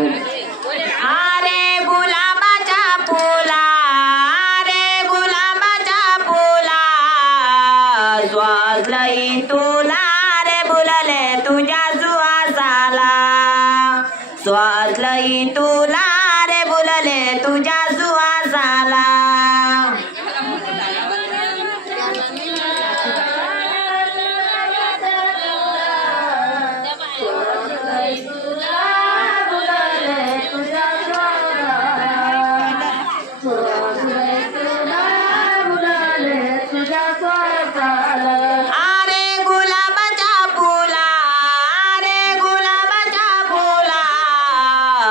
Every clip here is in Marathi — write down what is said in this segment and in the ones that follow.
अरे गुलाबाच्या फुला रे गुलाबाच्या फुला श्वास लई तुला रे बुलले तुझ्या सुवासाला श्वास लई तुला रे बुलले तुझ्या सुवासाला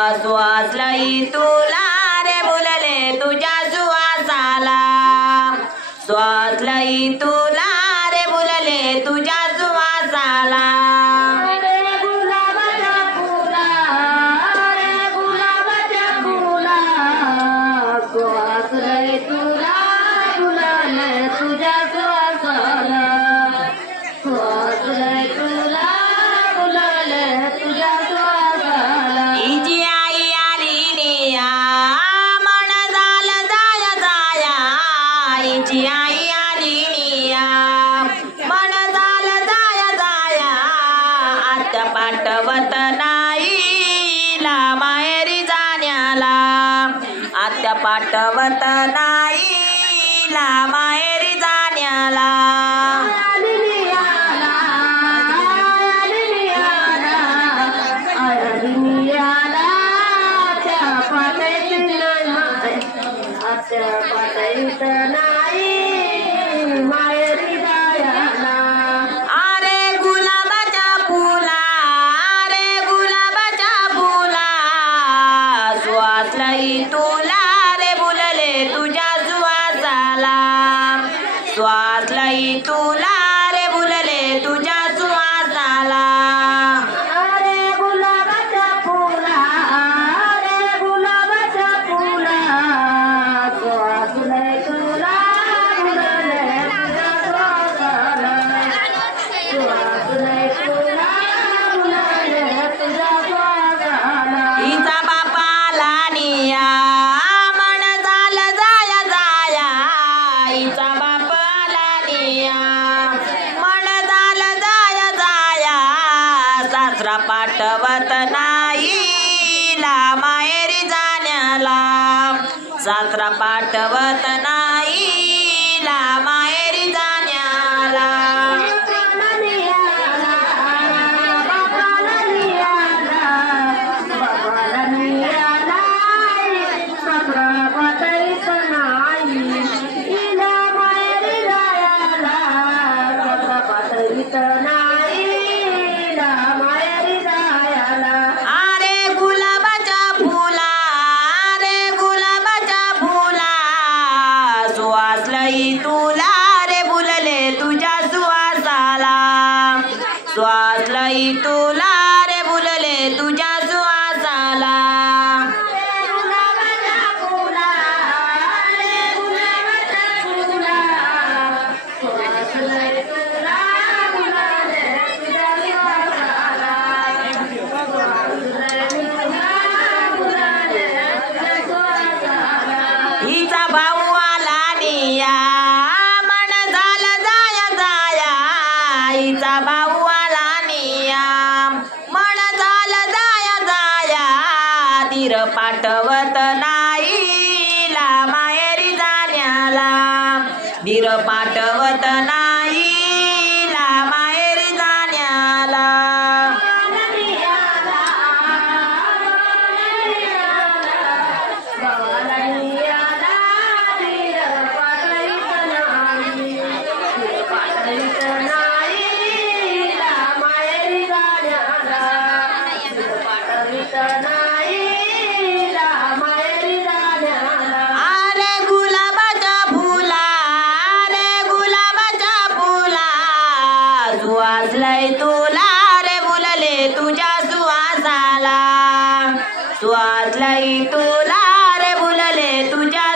श्वास लई तुला रे बुलले तुझ्या सुवासाला श्वास लई तुला रे बुलले तुझ्या सुवासाला श्वास लई तुला बुलले तुझ्या सुवासाला श्वास लई तुला बुलले तुझ्या सुवासाला आई आली निया मन झालं जाया जाया आत्या पाठवत नाही ला माहेरी जाण्याला आत्या पाठवत नाही ला माहेरी जाण्याला अरे गुलाबाच्या फुला रे गुलाबाच्या फुला श्वास लई तुला रे बुलले तुझ्या सुवासाला श्वास लई तुला रे बुलले तुझ्या सुवासाला हिचा बापाला निया मन झालं जाया जाया हिचा बापाला निया मन झालं जाया जाया सासरा पाठवत नाही ला माहेरी जाण्याला सासरा पाठवत नाही ला माहेरी जाण्याला अरे गुलाबाच्या फुला रे गुलाबाच्या फुला श्वास लई तुला रे बुलले तुझ्या सुवासाला श्वास लई तुला रे बुलले तुझ्या सुवासाला हिचा भाऊ आला निया मन झालं जाया जाया हिचा भाऊ आला निया मन झालं जाया जाया धीर पाठवत नाही ला माहेरी जाण्याला धीर पाठवत नाही ला माहेरी जाण्याला अरे गुलाबाच्या फुला रे गुलाबाच्या फुला श्वास लई तुला रे बुलले तुझ्या सुवासाला श्वास लई तुला रे बुलले तुझ्या